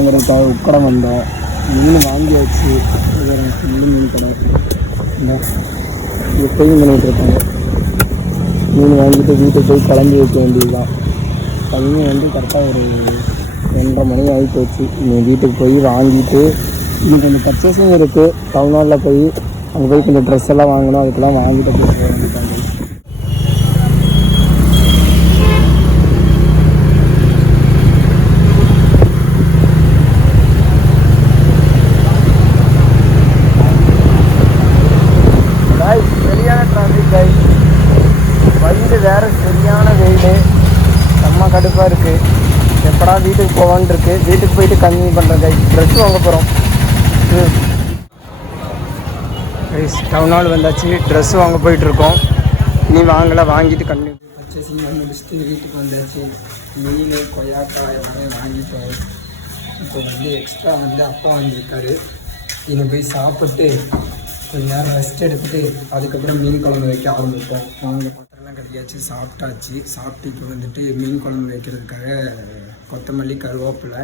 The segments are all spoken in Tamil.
வாங்குறதுக்காக உக்கடம் வந்தோம். மீன் வாங்கியாச்சு. மீன் கடை எப்பயும் பண்ணிகிட்ருக்காங்க. மீன் வாங்கிட்டு வீட்டுக்கு போய் கிளம்பி வைக்க வேண்டியதுதான். பையன் வந்து கரெக்டாக ஒரு 2:30 மணி ஆகி போச்சு. நீங்கள் வீட்டுக்கு போய் வாங்கிட்டு இன்னும் கொஞ்சம் பர்ச்சேஸும் இருக்குது. டவுனால் போய் அங்கே போய் கொஞ்சம் ட்ரெஸ் எல்லாம் வாங்கணும். அதுக்கெல்லாம் வாங்கிட்டு போய் போக வேண்டியதாங்க. சரியான டிராஃபிக் ஆகி வண்டி வேறு சரியான வெயில், செம்ம கடுப்பாக இருக்குது. எப்படா வீட்டுக்கு போவான்னு இருக்குது. வீட்டுக்கு போயிட்டு கன்வியூ பண்ணுறேன். ட்ரெஸ் வாங்க போகிறோம். டவுனால் வந்தாச்சு. ட்ரெஸ் வாங்க போயிட்டுருக்கோம். நீ வாங்கலை, வாங்கிட்டு கன்வியூ பர்ச்சேசிங் முடிச்சுட்டு வீட்டுக்கு வந்தாச்சு. மீன் கொய்யாக்காய் எல்லாமே வாங்கிட்டோம். இப்போ வந்து எக்ஸ்ட்ரா வந்து அப்பா வாங்கியிருக்காரு. இன்னும் போய் சாப்பிட்டு கொஞ்ச நேரம் ரெஸ்ட் எடுத்துகிட்டு அதுக்கப்புறம் மீன் குழம்பு வைக்க ஆரம்பிப்போம். வாங்க பாத்திரம்லாம் கட்டியாச்சு, சாப்பிட்டாச்சு. சாப்பிட்டு இப்போ வந்துட்டு மீன் குழம்பு வைக்கிறதுக்காக கொத்தமல்லி, கருவேப்பிலை,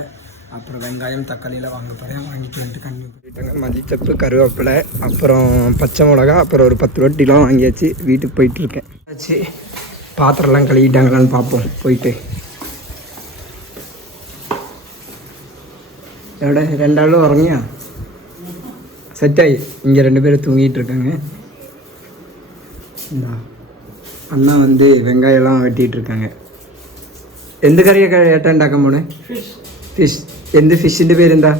அப்புறம் வெங்காயம், தக்காளியெலாம் வாங்க போகிறேன். வாங்கிட்டு வந்துட்டு கண்ணி போயிட்டாங்க. மல்லித்தப்பு, கருவேப்பிலை, அப்புறம் பச்சை மிளகா, அப்புறம் ஒரு 10 ரொட்டிலாம் வாங்கியாச்சு. வீட்டுக்கு போயிட்டுருக்கேன். ஆச்சு பாத்திரம்லாம் கழுவிட்டாங்களான்னு பார்ப்போம் போயிட்டு. எவ்வளோ 2 ஆளும் உறங்கியா? செட்டாகி இங்கே 2 பேரும் தூங்கிட்டு இருக்காங்க. அண்ணா வந்து வெங்காயம்லாம் வெட்டிகிட்டு இருக்காங்க. எந்த கறியை ஏட்டாண்டாக்க போனேன்? ஃபிஷ். எந்த ஃபிஷ்ஷுண்டு பேர் இருந்தா?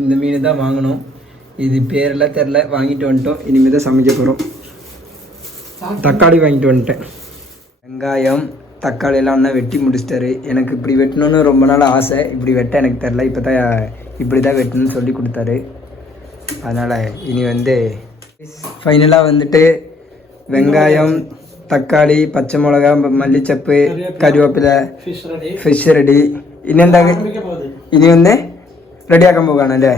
இந்த மீன் தான் வாங்கணும். இது பேரெல்லாம் தெரில, வாங்கிட்டு வந்துட்டோம். இனிமேல் தான் சமைக்க போகிறோம். தக்காளி வாங்கிட்டு வந்துட்டேன். வெங்காயம், தக்காளி எல்லாம் ஒன்றா வெட்டி முடிச்சிட்டாரு. எனக்கு இப்படி வெட்டணுன்னு ரொம்ப நாள் ஆசை. இப்படி வெட்ட எனக்கு தெரில. இப்போ தான் இப்படி தான் வெட்டணும்னு சொல்லி கொடுத்தாரு. அதனால் இனி வந்து ஃபைனலாக வந்துட்டு வெங்காயம், தக்காளி, பச்சை மிளகா, மல்லிச்சப்பு, கருவேப்பிலை, ஃபிஷ் ரெடி. இன்னெந்தாங்க இனி வந்து ரெடியாக்க போகானே.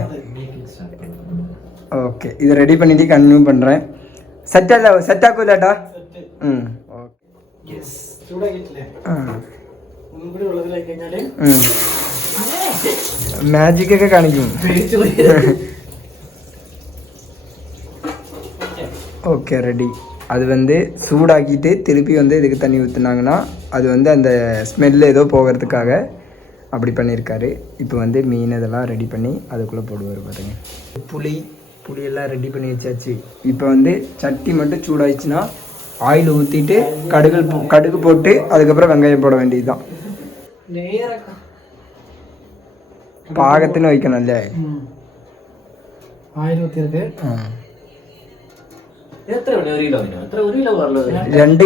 ஓகே, இது ரெடி பண்ணிவிட்டு கன்டினியூ பண்ணுறேன். செட்டாக்கும் இல்லாட்டா? ஓகே. മാജിക്കൊക്കെ കാണിക്കും. Okay, ready. அது வந்து சூடாக்கிட்டு திருப்பி வந்து இதுக்கு தண்ணி ஊற்றுனாங்கன்னா அது வந்து அந்த ஸ்மெல் ஏதோ போகிறதுக்காக அப்படி பண்ணியிருக்காரு. இப்போ வந்து மீன் இதெல்லாம் ரெடி பண்ணி அதுக்குள்ளே போடுவார் பாருங்க. புளியெல்லாம் ரெடி பண்ணி வச்சாச்சு. இப்போ வந்து சட்டி மட்டும் சூடாயிடுச்சுன்னா ஆயில் ஊற்றிட்டு கடுகு போட்டு அதுக்கப்புறம் வெங்காயம் போட வேண்டியது தான். பாகத்துன்னு வைக்கணும்ல. ஆயில் ஊற்றிருக்கு. 2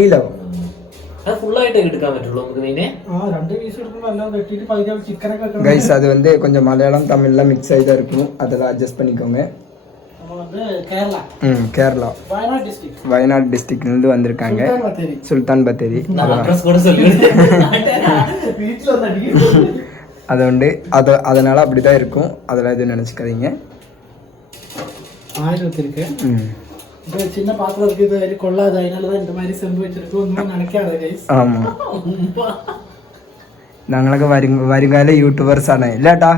kilo guys. அது வந்து கொஞ்சம் மலையாளம் தமிழ்லாம் மிக்ஸ் ஆகி தான் இருக்கும். அதெல்லாம் அட்ஜஸ்ட் பண்ணிக்கோங்க. கேரளா வயநாடு டிஸ்ட்ரிக்ட்லேருந்து வந்திருக்காங்க. சுல்தான் பத்தேரி. அது வந்து அதனால் அப்படி தான் இருக்கும். அதெல்லாம் எதுவும் நினச்சிக்காதீங்க. சின்ன பாத்திரத்துக்கு இது கொள்ளாது. அதனாலதான் இந்த மாதிரி செம்பு வச்சிருக்கோம். நினைக்காத. ஆமாம், ഞങ്ങളൊക്കെ വരുകാല യൂട്യൂബേഴ്സ് ആണ് ഇല്ലാട്ടാ.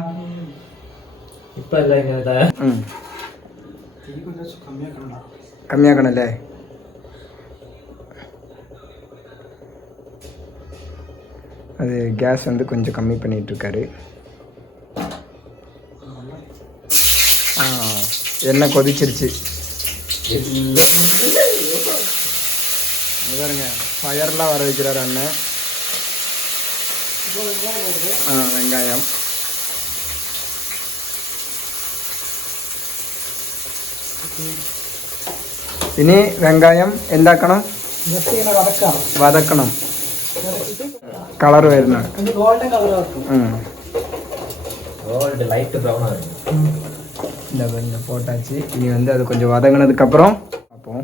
കമ്മിയാക്കണല്ലേ? அது கேஸ் வந்து கொஞ்சம் கம்மி பண்ணிட்டு இருக்காரு. எண்ணெய் கொதிச்சிருச்சு பாருங்க. ஃபயர்லாம் வர வைக்கிறார் அண்ணன். வெங்காயம் ഇനി വെങ്കായം എന്താക്കണം? വതക്കണം. കളർ വരുന്ന போட்டாச்சு. இனி வந்து அது கொஞ்சம் வதங்கினதுக்கப்புறம் பார்ப்போம்.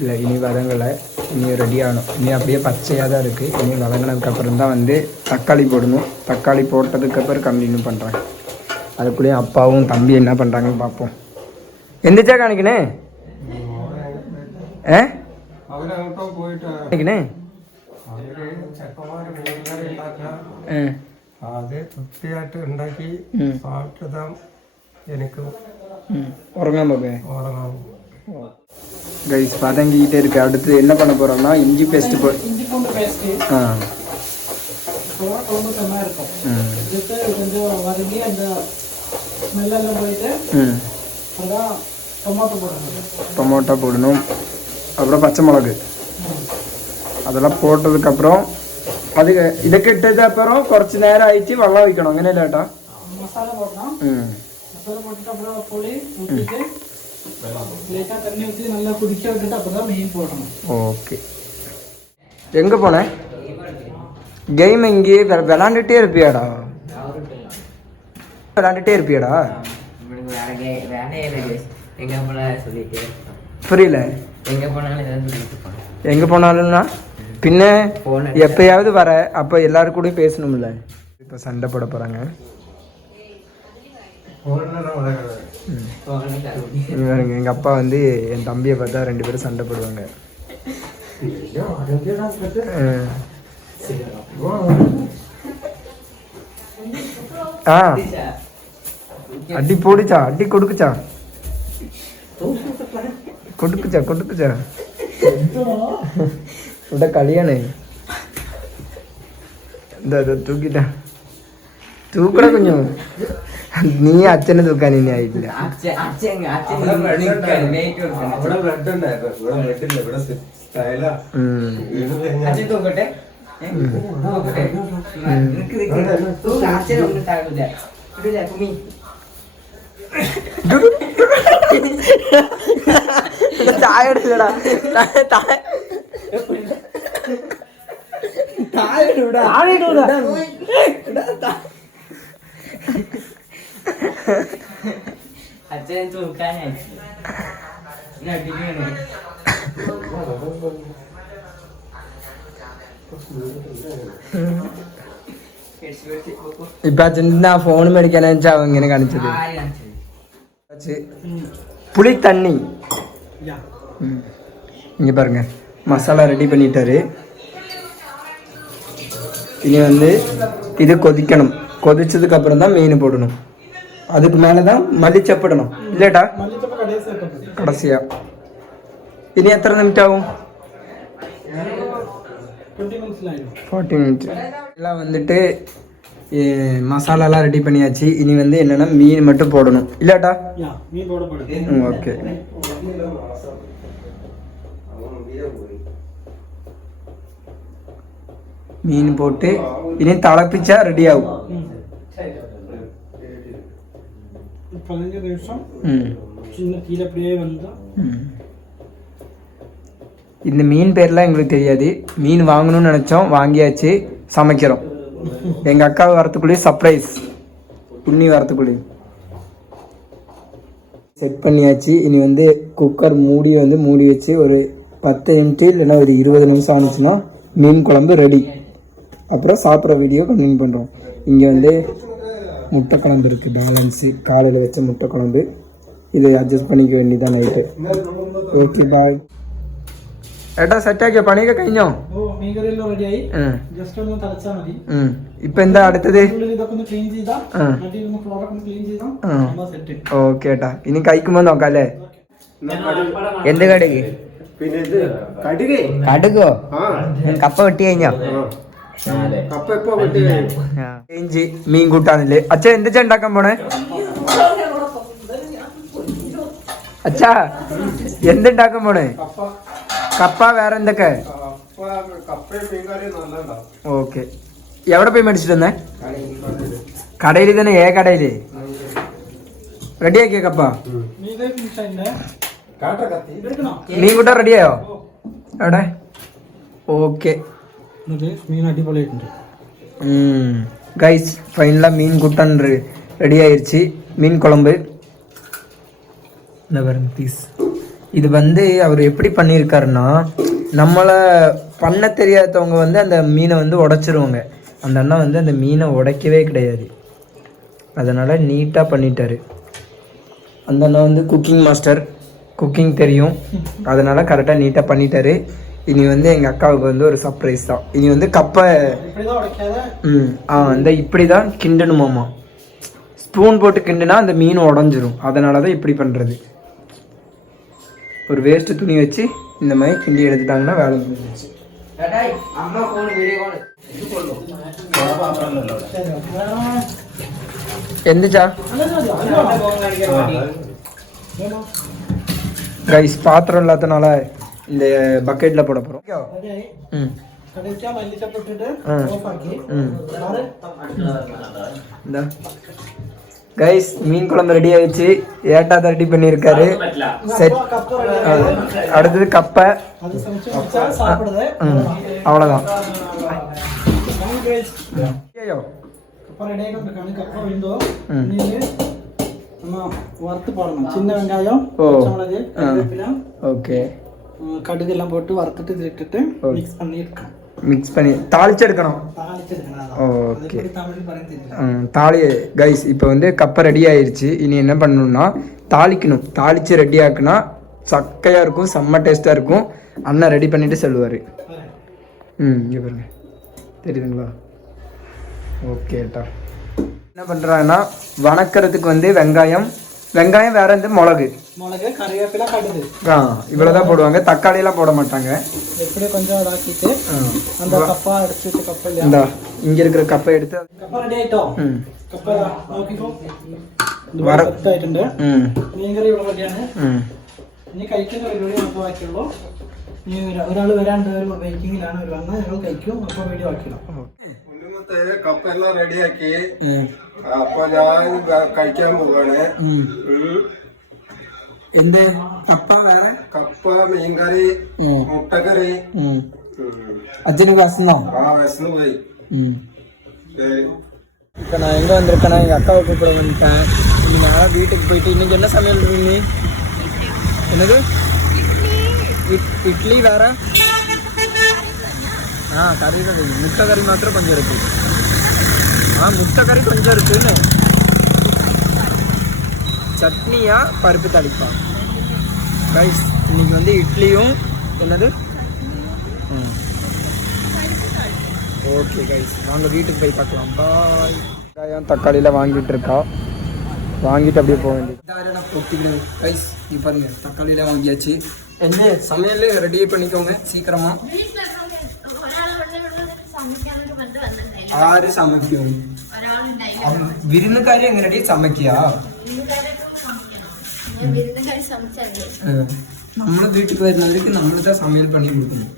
இல்லை, இனி வதங்கலை. இனி ரெடி ஆகணும். இனி அப்படியே பச்சையாக தான் இருக்குது. இனி வதங்கினதுக்கப்புறம் தான் வந்து தக்காளி போடணும். தக்காளி போட்டதுக்கப்புறம் கண்டினியூ பண்ணுறேன். அதுக்குள்ளேயே அப்பாவும் தம்பி என்ன பண்ணுறாங்கன்னு பார்ப்போம். எந்திரிச்சா காணிக்கணே? காணிக்கணே അത് തൃപ്തിയായിട്ട് ഉണ്ടാക്കി സാപ്പിട്ടുതാ എനിക്ക് உறங்காம போய் கைஸ் பதங்கிட்டே இருக்கு. அடுத்து என்ன பண்ண போறோம்னா இஞ்சி பேஸ்ட் இஞ்சி பூண்டு பேஸ்ட் ரொம்ப செம்மையா இருக்கும். இதுக்கு கொஞ்சம் வதங்கி அந்த ஸ்மெல்லாம் போயிட்டு அதான் டொமேட்டோ போடணும். அப்புறம் பச்சை மிளகு அதெல்லாம் போட்டதுக்கப்புறம் அது இதை கிட்டது அப்புறம் കുറച്ച് நேரம் ஆயிடுச்சு வெള്ളം ഒഴിക്കണം. അങ്ങനെയല്ല ഏട്ടാ? மசாலா போடணும். மசாலா போட்டுட்டு அப்புறம் புளி ஊற்றிட்டு லேட்டாக தண்ணி ஊற்றி நல்லா குடிக்க விட்டுட்டு அப்புறம் தான் மீன் போடணும். ஓகே. எங்கே போனேன்? கேம் இங்கே விளாண்டுட்டே இருப்பியாடா? விளாண்டுட்டே இருப்பியாடா? புரியல. எங்கே போனாலும்னா பின்ன எப்பயாவது வர அப்போ எல்லாரும் கூட பேசணும்ல. இப்போ சண்டை போட போகிறாங்க. எங்கள் அப்பா வந்து என் தம்பியை பார்த்தா 2 பேரும் சண்டை போடுவாங்க. அடி போடுச்சா? அடி கொடுக்குச்சா? கொடுக்குச்சா உட கல்யாணம் இந்த தூக்கிட்டேன். தூக்கட கொஞ்சம் നീ അച്ഛനെ തൂക്കാൻ ഇനി ആയിട്ടില്ല. താഴെ എടുക്കടാ. അച്ഛൻ തൂക്കാനായി ഇപ്പൊ അച്ഛൻ ആ ഫോൺ മേടിക്കാനാ വെച്ചാ ഇങ്ങനെ കാണിച്ചത്. புளி தண்ணி இங்கே பாருங்க மசாலா ரெடி பண்ணிட்டாரு. இனி வந்து இது கொதிக்கணும். கொதிச்சதுக்கு அப்புறம் தான் மீன் போடணும். அதுக்கு மேலே தான் மல்லிச்சப்பிடணும் இல்லைட்டா? கடைசியா. இனி எத்தனை நிமிஷம் ஆகும்? 40 மினிட்ஸ். எல்லாம் வந்துட்டு மசாலாலாம் ரெடி பண்ணியாச்சு. இனி வந்து என்னென்னா மீன் மட்டும் போடணும் இல்லைட்டா? ஓகே. மீன் போட்டு இனி திளப்பிச்சா ரெடி ஆகும். 15 நிமிஷம் சின்ன கீழே அப்படியே வந்து. இந்த மீன் பேர்லாம் எங்களுக்கு தெரியாது. மீன் வாங்கணும்னு நினச்சோம், வாங்கியாச்சு, சமைக்கிறோம். எங்கள் அக்கா வரத்துக்குள்ளேயே சர்ப்ரைஸ். புண்ணி வரத்துக்குள்ளேயே செட் பண்ணியாச்சு. இனி வந்து குக்கர் மூடி வச்சு ஒரு 10 நிமிஷம் இல்லைன்னா ஒரு 20 நிமிஷம் ஆனிச்சுன்னா மீன் குழம்பு ரெடி. அப்புறம் சாப்பிட்ற வீடியோ கண்டினியூ பண்ணுறோம். இங்கே வந்து முட்டை குழம்பு இருக்குது பேலன்ஸு, காலையில் வச்ச முட்டை குழம்பு. இதை அட்ஜஸ்ட் பண்ணிக்க வேண்டியதான் நைட்டு. Okay bye. ഏട്ടാ സെറ്റാക്കിയോ? പണിയൊക്കെ കഴിഞ്ഞോ? ഇപ്പൊ എന്താ അടുത്തത്? ഓക്കെ ഏട്ടാ, ഇനി കഴിക്കുമ്പോ നോക്കാം അല്ലേ? എന്ത് കടുക്? കടുകോ? കപ്പ വെട്ടി കഴിഞ്ഞോ? മീൻ കൂട്ടാനില്ലേ? അച്ഛ എന്താ ഉണ്ടാക്കാൻ പോണേ? അച്ഛാ എന്തുണ്ടാക്കാൻ പോണേ? കപ്പ വേറെ എന്തൊക്കെ? ഓക്കെ. എവിടെ പോയി മേടിച്ചിട്ട് വന്നേ? കടയിൽ തന്നെ. കടയില് റെഡിയാക്കിയ കപ്പ? മീൻ കൂട്ടാൻ റെഡിയായോ? എവിടെ? ഓക്കെ கைஸ், ஃபைனலாக மீன் கூட்டான் ரெடி ஆயிடுச்சு. மீன் குழம்பு இந்த பாருங்க பீஸ். இது வந்து அவர் எப்படி பண்ணியிருக்காருன்னா, நம்மளை பண்ண தெரியாதவங்க வந்து அந்த மீனை வந்து உடைச்சிருவாங்க. அந்த அண்ணா வந்து அந்த மீனை உடைக்கவே கிடையாது. அதனால் நீட்டாக பண்ணிட்டாரு. அந்த அண்ணா வந்து குக்கிங் மாஸ்டர், குக்கிங் தெரியும். அதனால் கரெக்டாக நீட்டாக பண்ணிட்டாரு. இனி வந்து எங்கள் அக்காவுக்கு வந்து ஒரு சர்ப்ரைஸ் தான். இனி வந்து கப்பை இப்படிதான் உடைக்காத. இந்த இப்படி தான் கிண்டணுமாம்மா. ஸ்பூன் போட்டு கிண்டுனா அந்த மீன் உடஞ்சிரும். அதனால தான் இப்படி பண்ணுறது. ஒரு வேஸ்ட்டு துணி வச்சு இந்த மாதிரி கிண்டி எடுத்துட்டாங்கன்னா வேலை முடிஞ்சிச்சு. எந்திரிச்சா கைஸ் பாத்திரம் இல்லாதனால இந்த பக்கெட்டில் போட போகிறோம். கடைசியா மல்லிச்சை போட்டுட்டு ஆஃப் ஆக்கி இந்த கைஸ் மீன் குழம்பு ரெடி ஆயிடுச்சு. ஏட்டா தான் ரெடி பண்ணியிருக்காரு. செட். அடுத்தது கப்பை. அது சமைச்சு வச்சா சாப்பிடுது. அவ்வளோதான். ஐயோ கப்பா ரெடி ஆகிட்டு வந்திருக்காங்க. கப்பா வெந்தோ மீன் நம்ம வறுத்து போடணும். சின்ன வெங்காயம், பச்சை மிளகு, கருவேப்பிலை, ஓகே, கடுகு எல்லாம் போட்டு வறுத்துட்டு இட்டுட்டு மிக்ஸ் பண்ணி எடுக்கணும். மிக்ஸ் பண்ணி தாளிச்சு எடுக்கணும். ஓகே. தாளி கைஸ் இப்போ வந்து கப்பை ரெடி ஆயிடுச்சு. இனி என்ன பண்ணணும்னா தாளிக்கணும். தாளித்து ரெடி ஆக்குனா சக்கையாக இருக்கும், செம்ம டேஸ்ட்டாக இருக்கும். அண்ணன் ரெடி பண்ணிட்டு சொல்லுவார். இங்கே பாருங்க தெரியுதுங்களா? ஓகேட்டா. என்ன பண்ணுறாங்கன்னா வணக்கிறதுக்கு வந்து வெங்காயம் வேற வந்து மிளகு, கறிவேப்பிலை, கடுகு இவ்வளோதான் போடுவாங்க. தக்காளியெல்லாம் போட மாட்டாங்க. எப்படி கொஞ்சம் இதாக்கிட்டு அந்த கப்பா எடுத்து கப்பா இந்த இங்கே இருக்கிற கப்பை எடுத்து கப்பா ரெடி ஆகிட்டோம். கப்பா നോക്കിക്കോ വര ആയിട്ടുണ്ട്. മീൻകറി ഇവിടെ റെഡിയാണ്. ഇനി കഴിക്കുന്ന പരിപാടി നമുക്ക് ബാക്കിയുള്ളൂ. ഇനി ഒരാൾ വരാണ്ട് ഒരു വെയിറ്റിംഗിലാണ്. ഒരു വന്നാൽ ഞങ്ങൾ കഴിക്കും. അപ്പോൾ വീഡിയോ ആക്കിയിടാം. കപ്പ എല്ലാം റെഡിയാക്കി അപ്പൊ ഞാൻ കഴിക്കാൻ പോവാണ്. എന്ത് കപ്പ വേറെ? കപ്പ, മീൻകറി, മുട്ടക്കറി. അച്ഛന് വിശന്നോ? വിശന്ന് പോയി. இப்போ நான் எங்கே வந்திருக்கேன்னா எங்கள் அக்காவை கூப்பிட வந்துட்டேன். இன்னைக்கு நேராக வீட்டுக்கு போயிட்டு இன்னைக்கு என்ன சமையல் பண்ணி? என்னது? இட்லி வேற? கறி தான். முட்டை கறி மாத்திரம் கொஞ்சம் இருக்கு. முட்டை கறி கொஞ்சம் இருக்குன்னு. சட்னியா பருப்பு தாளிப்பா கைஸ். இன்னைக்கு வந்து இட்லியும் என்னது ஓகே கைஸ் வாங்க வீட்டுக்கு போய் பார்க்கலாம். பாய். வெங்காயம் தக்காளியில் வாங்கிட்டு இருக்கா. வாங்கிட்டு அப்படியே போக வேண்டியது பொட்டிக்கிறது கைஸ். இப்போ பாருங்க தக்காளியில் வாங்கியாச்சு. என்ன சமையல் ரெடி பண்ணிக்கோங்க சீக்கிரமா. ആര് സമ്മതിക്കും? വിരുന്നുകാരി എങ്ങനെയാ സമ്മതിക്കാ? നമ്മളെ വീട്ടിൽ വരുന്നവർക്ക് നമ്മളിതാ സமையல் பண்ணி കൊടുക്കുന്നു.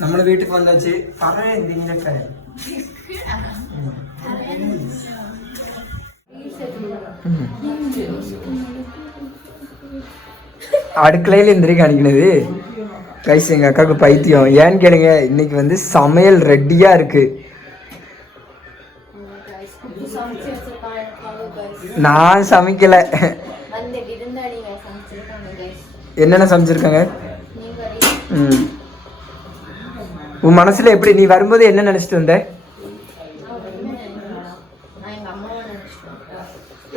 നമ്മളെ വീട്ടിൽ വന്നാച്ച് പറയാ എന്തെങ്കിലൊക്കെ. அடுக்கலையில் எந்திரி காணிக்கிறது கைஸ். எங்கள் அக்காவுக்கு பைத்தியம். ஏன்னு கேளுங்க, இன்னைக்கு வந்து சமையல் ரெடியாக இருக்கு. நான் சமைக்கல. என்னென்ன சமைச்சிருக்காங்க? உன் மனசுல எப்படி? நீ வரும்போது என்ன நினைச்சிட்டு வந்த?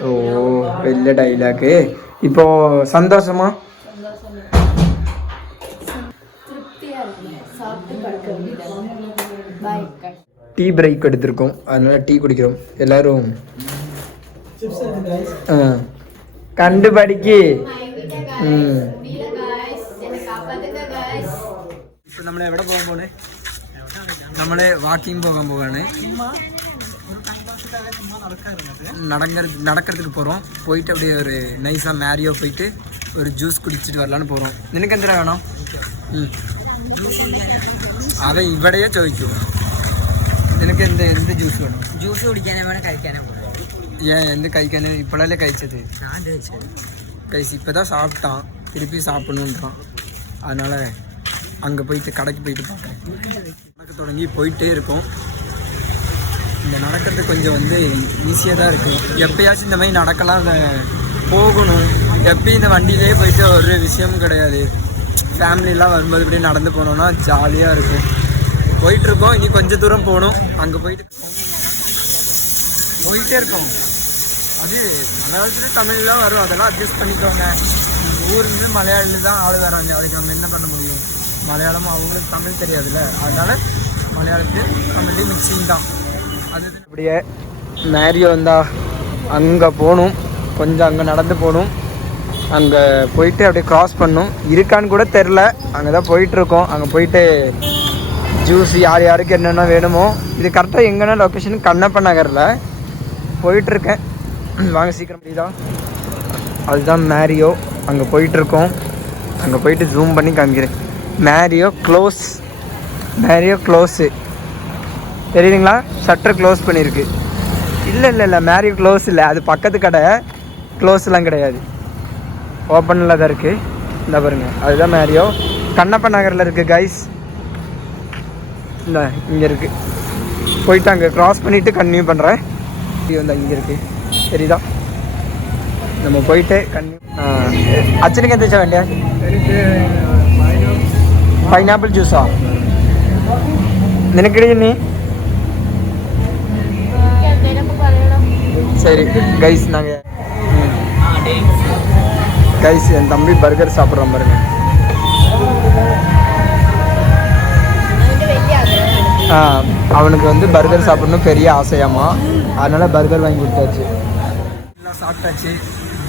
ஓ வெளில டைலாக்கு. இப்போ சந்தோஷமா? டீ பிரேக் எடுத்திருக்கோம். அதனால டீ குடிக்கிறோம் எல்லாரும். കണ്ടുപഠിക്ക്. ഇപ്പൊ നമ്മൾ എവിടെ പോകാൻ പോണേ? നമ്മള് വാക്കിംഗ് പോകാൻ പോവാണ്. நடக்கிறதுக்கு போகிறோம். போயிட்டு அப்படியே ஒரு நைஸாக மேரியோ போயிட்டு ஒரு ஜூஸ் குடிச்சிட்டு வரலான்னு போகிறோம். നിനക്ക് എന്തിനാ വേണം? അവൻ ഇവിടെയോ ചോദിക്കും. നിനക്ക് എന്ത് ജ്യൂസ് വേണം? ജ്യൂസ് കുടിക്കാനേ വേണം, കഴിക്കാനേ പോകണം. ஏன் எந்த கைக்கானே இப்போலாம் കഴിச்சது கைஸ். இப்போ தான் சாப்பிட்டான், திருப்பி சாப்பிடணுன்றான். அதனால் அங்கே போயிட்டு கடைக்கு போயிட்டு பார்க்குறேன். நடக்க தொடங்கி போயிட்டே இருக்கும். இந்த நடக்கிறது கொஞ்சம் வந்து ஈஸியாக தான் இருக்கும். எப்போயாச்சும் இந்த மாதிரி நடக்கலாம், போகணும். எப்பயும் இந்த வண்டியிலே போயிட்டு ஒரு விஷயமும் கிடையாது. ஃபேமிலிலாம் வரும்போது இப்படியே நடந்து போனோம்னா ஜாலியாக இருக்கும். போயிட்டுருக்கோம். இனி கொஞ்சம் தூரம் போகணும். அங்கே போயிட்டே இருக்கோம். அது மலையாளத்துல தமிழ்லாம் வரும், அதெல்லாம் அட்ஜஸ்ட் பண்ணிக்கோங்க. ஊர்லேருந்து மலையாளில் தான் ஆள் வராங்க. அதுக்கு நம்ம என்ன பண்ண முடியும்? மலையாளம் அவங்களுக்கு தமிழ் தெரியாதுல்ல, அதனால் மலையாளத்துக்கு தமிழ்லேயும் மிக்சிங் தான். அது அப்படியே மேரியோ வந்தால் அங்கே போகணும், கொஞ்சம் அங்கே நடந்து போகணும். அங்கே போயிட்டு அப்படியே க்ராஸ் பண்ணணும். இருக்கான்னு கூட தெரில, அங்கே தான் போயிட்டுருக்கோம். அங்கே போயிட்டு ஜூஸ் யார் யாருக்கு என்னென்ன வேணுமோ. இது கரெக்டாக எங்கன்னா லொக்கேஷன் கண்ணப்ப நகரில் போயிட்டுருக்கேன். வாங்க சீக்கிரம் புரியுதா? அதுதான் மேரியோ. அங்கே போயிட்டுருக்கோம். அங்கே போயிட்டு ஜூம் பண்ணி காமிக்கிறேன். மேரியோ க்ளோஸு தெரியுதுங்களா? ஷட்டர் க்ளோஸ் பண்ணியிருக்கு. இல்லை மேரியோ க்ளோஸ் இல்லை, அது பக்கத்து கடை. க்ளோஸ்லாம் கிடையாது, ஓப்பனில் தான் இருக்குது. இந்த பாருங்கள், அதுதான் மேரியோ. கண்ணப்ப நகரில் இருக்குது கைஸ். இந்த இங்கே இருக்குது. போயிட்டு அங்கே க்ராஸ் பண்ணிவிட்டு கன்டினியூ பண்ணுறேன். இது வந்து இங்கே இருக்குது, தெரியுதா? நம்ம போயிட்டு அச்சனுக்கு எந்த வேண்டியா? പൈനാപ്പിൾ ജ്യൂസാ നിനക്കിടയിൽ നീ? சரி கைஸ், நாங்கள் கைஸ் என் தம்பி பர்கர் சாப்பிட்றோம் பாருங்க. அவனுக்கு வந்து பர்கர் சாப்பிடணும் பெரிய ஆசையாமா, அதனால் பர்கர் வாங்கி கொடுத்தாச்சு. எல்லாம் சாப்பிட்டாச்சு.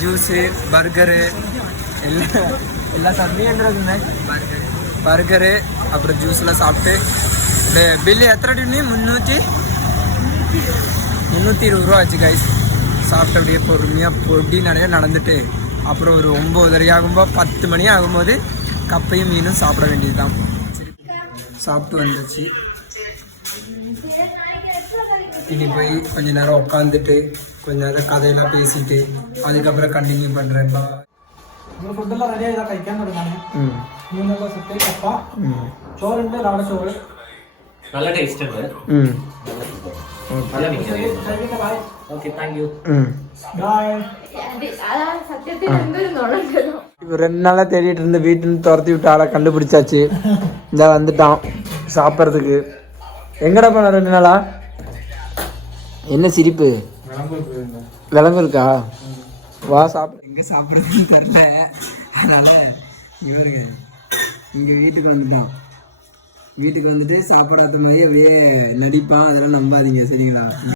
ஜூஸு, பர்கரு எல்லாம் சாப்பிட்டு பர்கரு அப்புறம் ஜூஸ்லாம் சாப்பிட்டு பில்லு எத்தனை நீ 320 ரூபா ஆச்சு கைஸ். சாப்பிட்டு அப்படியே பொறுமையாக பொடி நிறைய நடந்துட்டு அப்புறம் ஒரு 9:30 ஆகும்போது 10 மணி ஆகும்போது கப்பையும் மீனும் சாப்பிட வேண்டியது தான். சரி, சாப்பிட்டு வந்துச்சு. இனி போய் கொஞ்ச நேரம் உட்காந்துட்டு கொஞ்ச நேரம் கதையெல்லாம் பேசிட்டு அதுக்கப்புறம் கண்டினியூ பண்ணுறேன்ப்பா. ഫുഡെല്ലാം റെഡി ആയതാ, കഴിക്കാൻ തുടങ്ങാണ്. മീനെല്ലാം സെറ്റ്, കപ്പ, ചോറുണ്ട്, രാവിലെ ചോറ്, നല്ല ടേസ്റ്റ് ഉണ്ട്. இப்போ 2 நாளாக தேடிட்டு இருந்து வீட்டுன்னு துரத்தி விட்டு ஆளை கண்டுபிடிச்சாச்சு. இந்த வந்துட்டான் சாப்பிட்றதுக்கு. எங்கடா போன 2 நாளா? என்ன சிரிப்பு? விளம்பு இருக்கா? வா சாப்பிட. எங்கே சாப்பிட்றதுன்னு தெரில, அதனால் இவருங்க இங்கே வீட்டுக்கு வந்துட்டான். வீட்டுக்கு வந்துட்டு சாப்பிடாத மாதிரி அப்படியே நடிப்பான். அதெல்லாம் நம்பாதீங்க சரிங்களா?